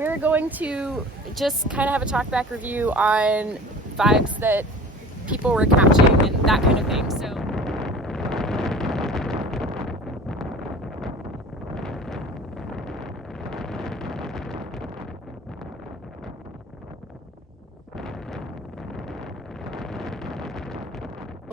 we're going to just kind of have a talk back review on vibes that people were catching and that kind of thing. So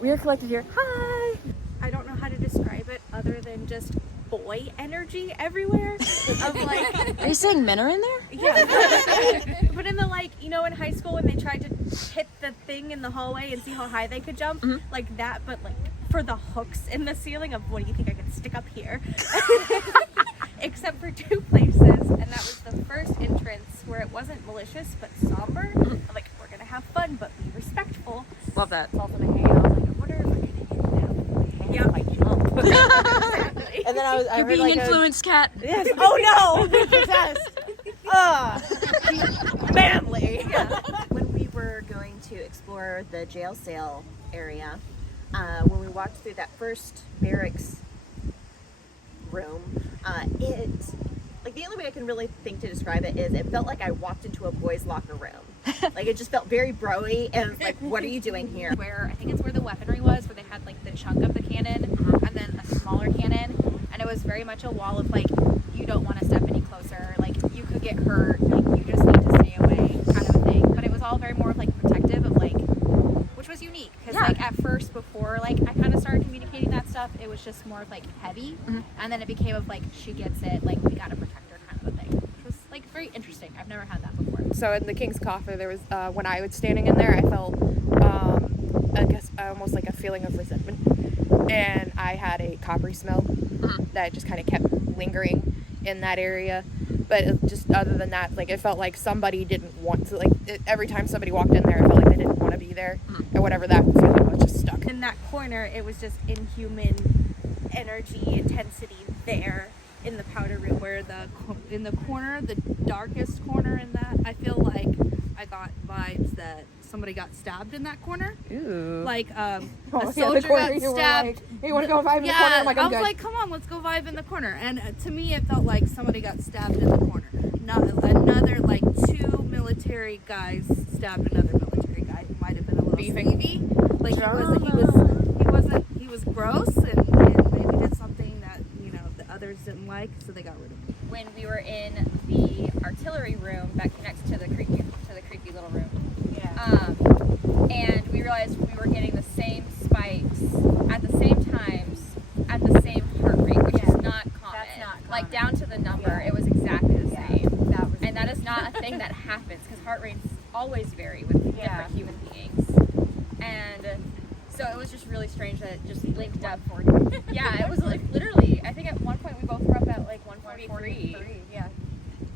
we are collected here. Hi! I don't know how to describe it other than just boy energy everywhere. Of like, Are you saying men are in there? yeah. But in the like, you know, in high school when they tried to hit the thing in the hallway and see how high they could jump, like that, but like for the hooks in the ceiling of what do you think I could stick up here? Except for 2 places, and that was the first entrance where it wasn't malicious but somber. Like, we're gonna have fun but be respectful. Love that. It's also in my hand. I was like, I wonder if we're gonna get that. Yeah, I jump. Exactly. And then I You're heard being like influenced, Kat. yes. Oh no! Possessed. Manly. Yeah. When we were going to explore the jail cell area, when we walked through that first barracks room, it, like, the only way I can really think to describe it is it felt like I walked into a boys' locker room. Like, it just felt very bro-y, and it's like, what are you doing here? Where I think it's where the weaponry was, where they had like the chunk of the cannon and then a smaller cannon, and it was very much a wall of like, you don't want to step any closer, like you could get hurt, like you just need to stay away, kind of a thing. But it was all very more like protective of like, which was unique because like at first before like I kind of started communicating that stuff, it was just more of like heavy, and then it became of like she gets it, like we gotta protect her kind of a thing, which was like very interesting. I've never had that before. So in the King's Coffer, there was when I was standing in there, I felt I guess almost like a feeling of resentment, and I had a coppery smell that just kind of kept lingering in that area. But just other than that, like, it felt like somebody didn't want to, like, every time somebody walked in there, it felt like they didn't want to be there, and whatever that feeling was, just stuck. In that corner, it was just inhuman energy, intensity there in the powder room, where in the corner, the darkest corner in that, I feel like I got vibes that somebody got stabbed in that corner. Ooh. Like a Oh, soldier got you were stabbed. like, hey, you want to go vibe in the Yeah, corner? I'm like, I I'm was good. like, come on, let's go vibe in the corner. And to me, it felt like somebody got stabbed in the corner. Not another, like 2 military guys stabbed another military guy who might have been a little sleepy. Like he was gross and maybe did something that, you know, the others didn't like, so they got rid of him. When we were in the artillery room that connects to the creepy little room, and we realized we were getting the same spikes at the same times at the same heart rate, which is not common. That's not common. Like down to the number, it was exactly the same. And that is not a thing that happens because heart rates always vary with different human beings. And so it was just really strange that it just linked up. Yeah, it was like literally. I think at one point we both were up at like 143. Yeah.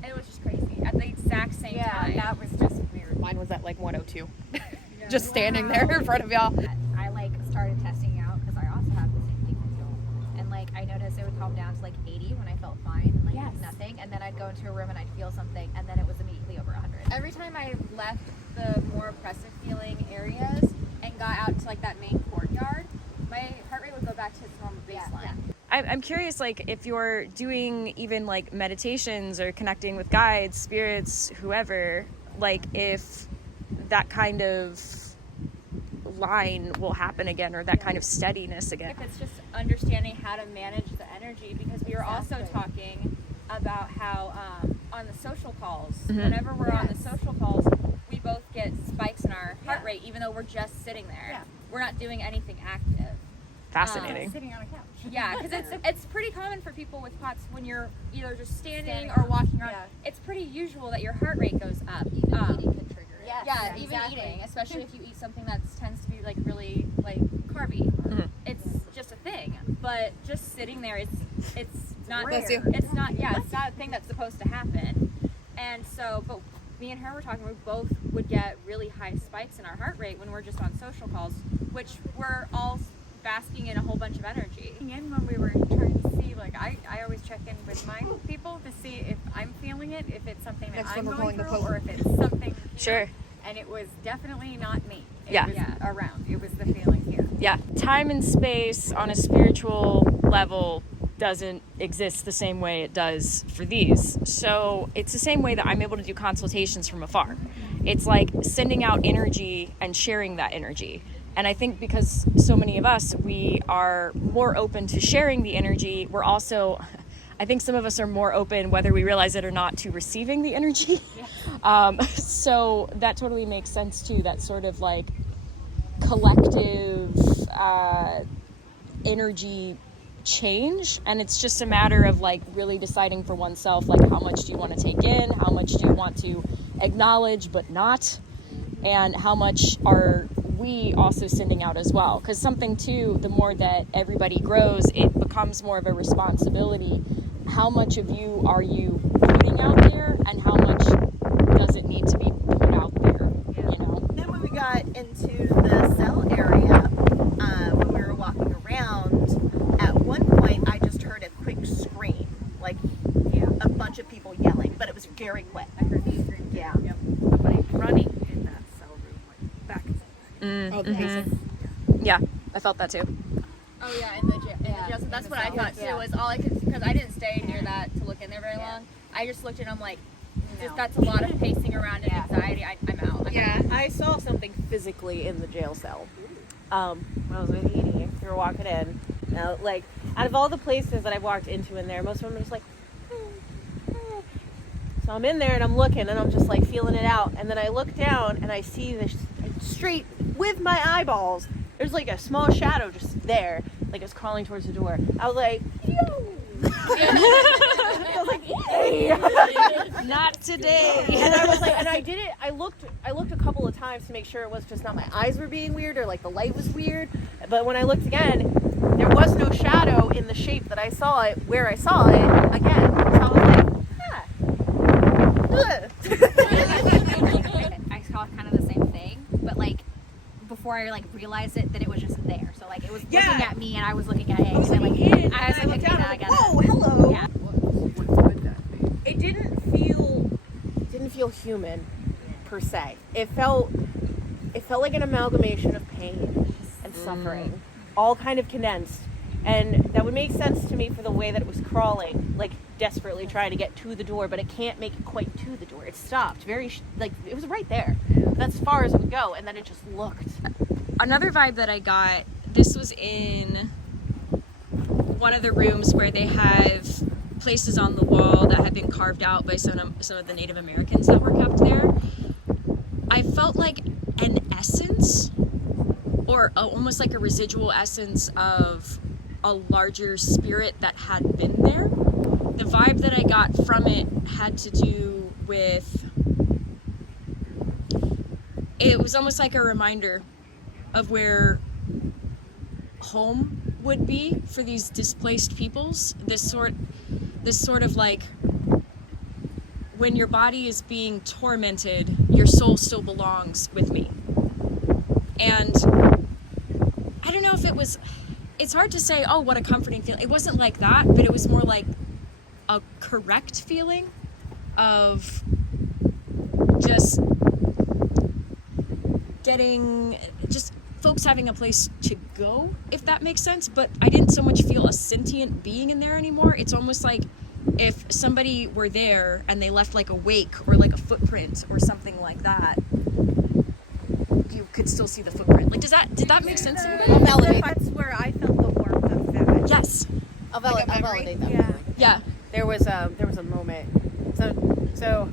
And it was just crazy at the exact same time. Yeah, that was just weird. Mine was at like 102. Just standing there in front of y'all. I like started testing out because I also have the same thing as you. And like I noticed it would calm down to like 80 when I felt fine and like nothing. And then I'd go into a room and I'd feel something and then it was immediately over 100. Every time I left the more oppressive feeling areas and got out to like that main courtyard, my heart rate would go back to its normal baseline. I'm curious, like, if you're doing even like meditations or connecting with guides, spirits, whoever, like, if that kind of line will happen again, or that kind of steadiness again. If it's just understanding how to manage the energy, because we were also talking about how on the social calls, whenever we're on the social calls, we both get spikes in our heart rate, even though we're just sitting there. Yeah. We're not doing anything active. Fascinating. Sitting on a couch. Yeah, because it's pretty common for people with POTS when you're either just standing or walking around. Yeah. It's pretty usual that your heart rate goes up. Even eating can trigger it. Yes, Yeah, even exactly. eating, especially if you eat something that tends to be like really like carby. It's just a thing. But just sitting there, it's not. Rare. It's not. Yeah, it's not a thing that's supposed to happen. And so, but me and her were talking. We both would get really high spikes in our heart rate when we're just on social calls, which we're all basking in a whole bunch of energy. In when we were trying to see, like, I always check in with my people to see if I'm feeling it, if it's something that I'm going through, or if it's something here. Sure. And it was definitely not me. It Yeah. was around. It was the feeling here. Yeah. Time and space on a spiritual level doesn't exist the same way it does for these. So it's the same way that I'm able to do consultations from afar. It's like sending out energy and sharing that energy. And I think because so many of us, we are more open to sharing the energy, we're also, I think some of us are more open, whether we realize it or not, to receiving the energy. So that totally makes sense too, that sort of like collective energy change. And it's just a matter of like really deciding for oneself, like how much do you want to take in, how much do you want to acknowledge but not, and how much are we also sending out as well. Because something too, the more that everybody grows, it becomes more of a responsibility. How much of you are you putting out there, and how much does it need to be put out there, you know? Then when we got into the cell area, when we were walking around, at one point I just heard a quick scream, like a bunch of people yelling, but it was very quick. I heard the scream. Yeah. Yep. Somebody running in that cell room, like back and forth. Yeah, I felt that too. Oh yeah, in the jail. So that's what I thought too. Was all I could, because I didn't stay near that to look in there very long. I just looked and I'm like, that's a lot of pacing around and anxiety. I'm out. I saw something physically in the jail cell. When I was with Edie, we were walking in. Now, like, out of all the places that I walked into in there, most of them are just like, So I'm in there and I'm looking and I'm just like feeling it out. And then I look down and I see this straight with my eyeballs. There's like a small shadow just there, like it's crawling towards the door. I was like, yo. I was like, hey. Not today. And I was like, and I did it. I looked a couple of times to make sure it was just not my eyes were being weird or like the light was weird. But when I looked again, there was no shadow in the shape that I saw it where I saw it again. So I was like, I saw kind of the same thing, but like before I like realized it, that it was just there. So like it was looking at me and I was looking at it. I was like, okay, now I got it. Oh, hello. Yeah. it didn't feel human per se. It felt like an amalgamation of pain and suffering, all kind of condensed. And that would make sense to me for the way that it was crawling, like desperately trying to get to the door, but it can't make it quite to the door. It stopped like it was right there. That's as far as it would go, and then it just looked. Another vibe that I got, this was in one of the rooms where they have places on the wall that have been carved out by some of the Native Americans that were kept there. I felt like an essence, or almost like a residual essence of a larger spirit that had been there. The vibe that I got from it had to do with, it was almost like a reminder of where home would be for these displaced peoples. This sort of like, when your body is being tormented, your soul still belongs with me. And I don't know if it was, it's hard to say, oh, what a comforting feeling. It wasn't like that, but it was more like a correct feeling of just folks having a place to go, if that makes sense. But I didn't so much feel a sentient being in there anymore. It's almost like if somebody were there and they left like a wake or like a footprint or something like that, you could still see the footprint. Like, did that make sense to you? That's where I felt the warmth of that. Yes. I'll validate that. Yeah. Yeah. There was a moment. So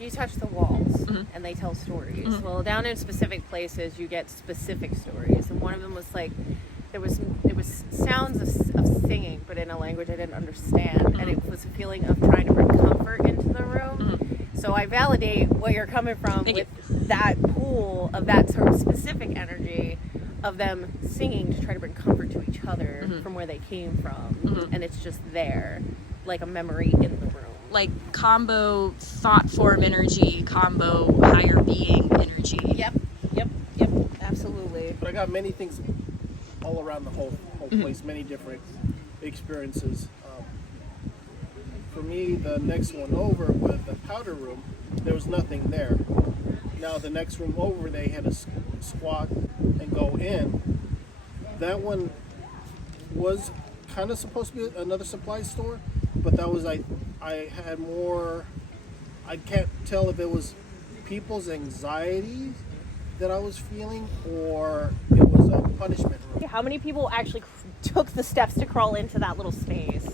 you touch the walls and they tell stories. Well, down in specific places you get specific stories, and one of them was like it was sounds of singing, but in a language I didn't understand, and it was a feeling of trying to bring comfort into the room. So I validate what you're coming from with that pool of that sort of specific energy of them singing to try to bring comfort to each other from where they came from, and it's just there, like a memory in the room. Like combo thought form energy, combo higher being energy. Yep, absolutely. But I got many things all around the whole place, many different experiences. For me, the next one over with the powder room, there was nothing there. Now the next room over, they had to squat and go in. That one was kind of supposed to be another supply store, but that was I had more. I can't tell if it was people's anxieties that I was feeling or it was a punishment room. How many people actually took the steps to crawl into that little space?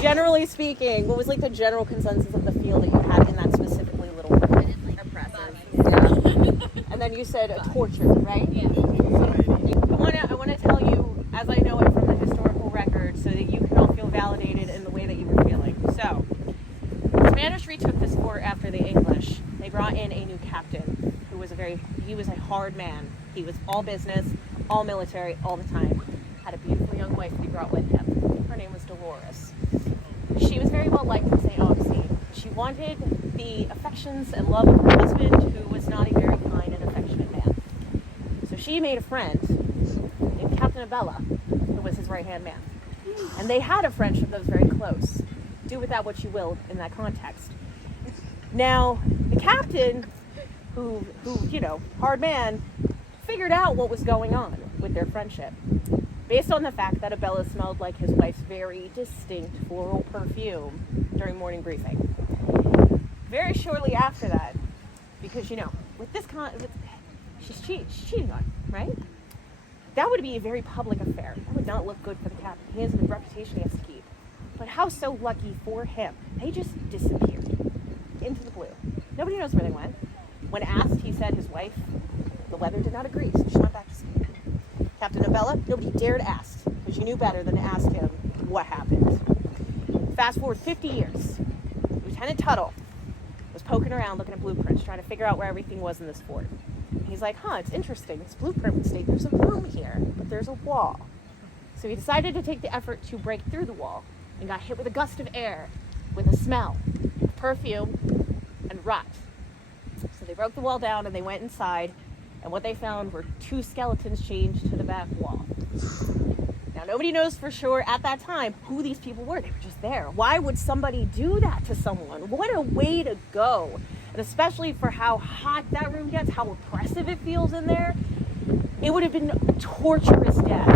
Generally speaking, what was like the general consensus of the feel that you had in that specifically little room? Oppressive. Yeah. And then you said a torture, right? Yeah. I want to tell you, as I know it from the historical record, so that you can all feel validated in the way that you were feeling. So, the Spanish retook this fort after the English. They brought in a new captain who was he was a hard man. He was all business, all military, all the time. Had a beautiful young wife that he brought with him. Her name was Dolores. She was very well liked in St. Augustine. She wanted the affections and love of her husband, who was not a very kind and affectionate man. So she made a friend named Captain Abella, who was his right-hand man. And they had a friendship that was very close. Do with that what you will in that context. Now, the captain, who hard man, figured out what was going on with their friendship, based on the fact that Abella smelled like his wife's very distinct floral perfume during morning briefing. Very shortly after that, because with this she's cheating on him, right? That would be a very public affair. That would not look good for the captain. He has a reputation he has to keep. But how so lucky for him? They just disappeared into the blue. Nobody knows where they went. When asked, he said his wife, the weather did not agree, so she went back to sleep. Captain Abella, nobody dared ask, because you knew better than to ask him what happened. Fast forward 50 years. Lieutenant Tuttle was poking around looking at blueprints, trying to figure out where everything was in this fort. He's like, it's interesting. This blueprint would state there's a room here, but there's a wall. So he decided to take the effort to break through the wall and got hit with a gust of air, with a smell, perfume, and rot. So they broke the wall down and they went inside, and what they found were 2 skeletons chained to the back wall. Now, nobody knows for sure at that time who these people were. They were just there. Why would somebody do that to someone? What a way to go. And especially for how hot that room gets, how oppressive it feels in there, it would have been a torturous death.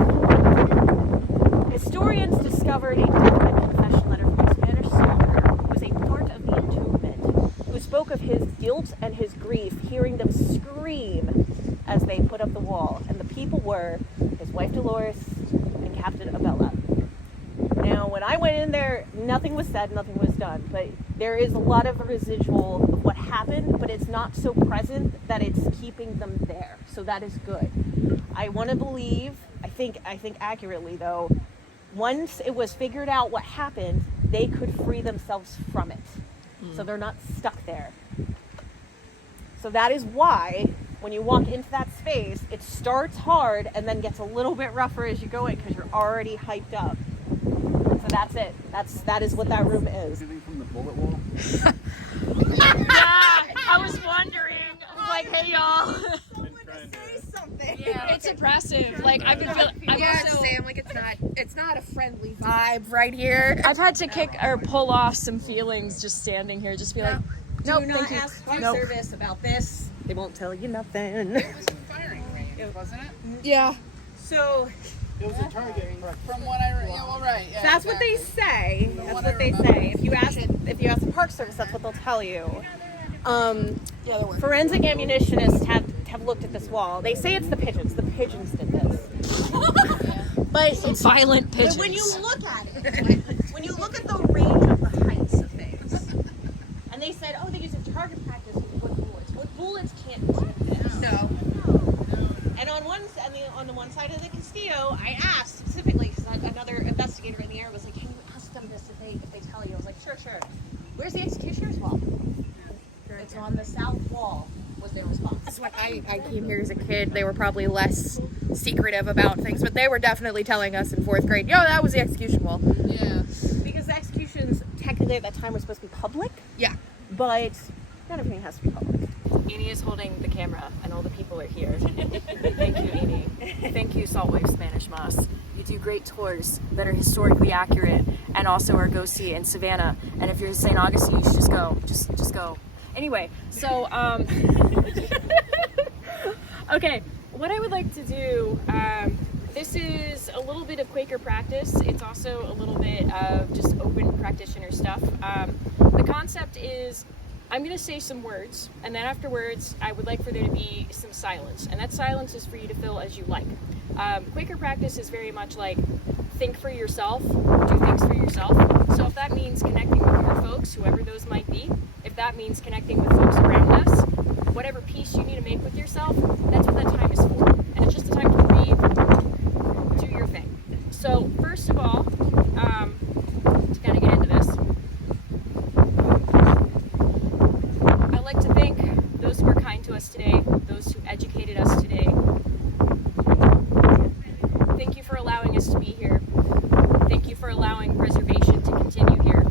Historians discovered a deathbed confession letter from a Spanish soldier who was a part of the entombment, who spoke of his guilt and his grief, hearing them scream as they put up the wall. And the people were his wife Dolores and Captain Abella. Now, when I went in there, nothing was said, nothing was done, but there is a lot of residual of what happened, but it's not so present that it's keeping them there. So that is good. I want to believe, I think accurately though, once it was figured out what happened, they could free themselves from it. So they're not stuck there. So that is why when you walk into that space, it starts hard and then gets a little bit rougher as you go in because you're already hyped up. So that's it. That is what that room is. From the bullet wall? Yeah, I was wondering. I was like, hey y'all. Yeah. It's impressive. Like I've been feeling. Sam, like it's not a friendly vibe right here. I've had to kick or pull off some feelings just standing here. Just be like, nope, Do not thank you. ask fire Nope. service about this. They won't tell you nothing. It was a firing range, wasn't it? Yeah. So It was a target. From what I read. Yeah, well, right. Yeah, That's what they say. That's what they say. If you ask the Park Service, that's what they'll tell you. Forensic ammunitionists have looked at this wall. They say it's the pigeons. The pigeons did this. But Some violent pigeons. But when you look at it, when you look at the range of the heights of things, and they said, they use a target practice with wood bullets. Wood bullets can't do this. No. And on the one side of the Castillo, I asked specifically because another investigator in the area was like, "Can you ask them this if they tell you?" I was like, "Sure." Where's the executioner's wall? It's on the south wall. Was their response? When I came here as a kid, they were probably less secretive about things, but they were definitely telling us in 4th grade, that was the execution wall. Yeah. Because the executions technically at that time were supposed to be public. Yeah. But not everything has to be public. Amy is holding the camera, and all the people are here. Thank you, Amy. Thank you, Saltwave Spanish Moss. You do great tours that are historically accurate, and also are ghosty in Savannah. And if you're in St. Augustine, you should just go. Just go. Anyway, so okay, what I would like to do this is a little bit of Quaker practice. It's also a little bit of just open practitioner stuff. The concept is I'm going to say some words, and then afterwards I would like for there to be some silence, and that silence is for you to fill as you like. Quaker practice is very much like think for yourself, do things for yourself. So if that means connecting with your folks, whoever those might be, if that means connecting with folks around us, whatever peace you need to make with yourself, that's what that time is for. And it's just a time to breathe, do your thing. So first of all, to kind of get into this, I'd like to thank those who were kind to us today, those who educated us today. Thank you for allowing us to be here. Thank you for allowing preservation to continue here.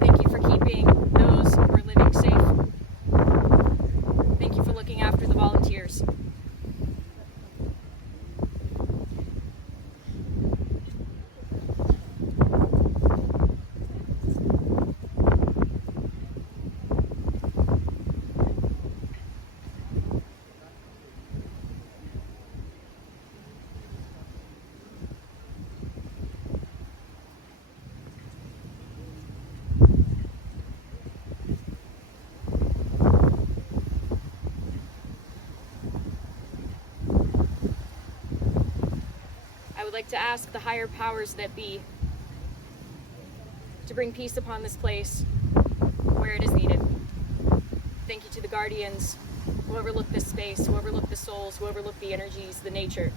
Thank you for keeping those who are living safe. Thank you for looking after the volunteers. I would like to ask the higher powers that be to bring peace upon this place where it is needed. Thank you to the guardians who overlook this space, who overlook the souls, who overlook the energies, the nature.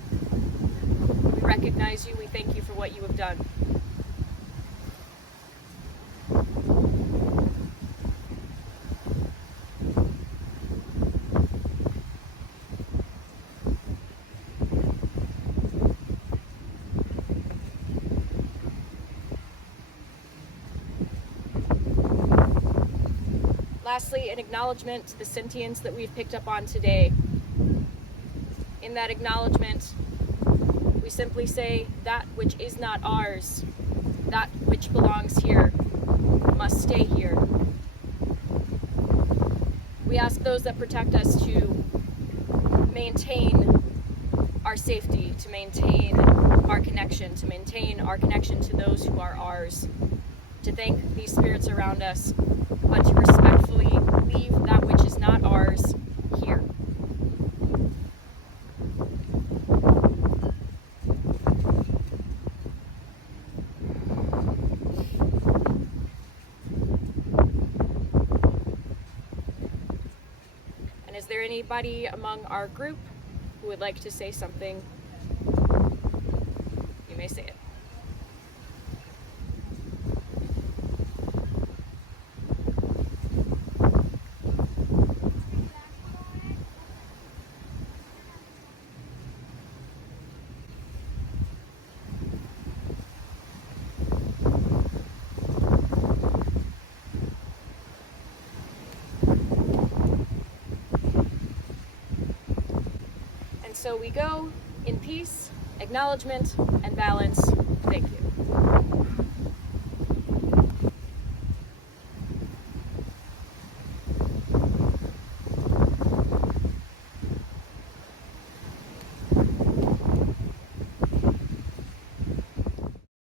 We recognize you, we thank you for what you have done. Lastly, an acknowledgement to the sentience that we've picked up on today. In that acknowledgement, we simply say, that which is not ours, that which belongs here, must stay here. We ask those that protect us to maintain our safety, to maintain our connection, to maintain our connection to those who are ours, to thank these spirits around us, but to respectfully leave that which is not ours here. And is there anybody among our group who would like to say something? You may say it. So we go in peace, acknowledgement, and balance. Thank you.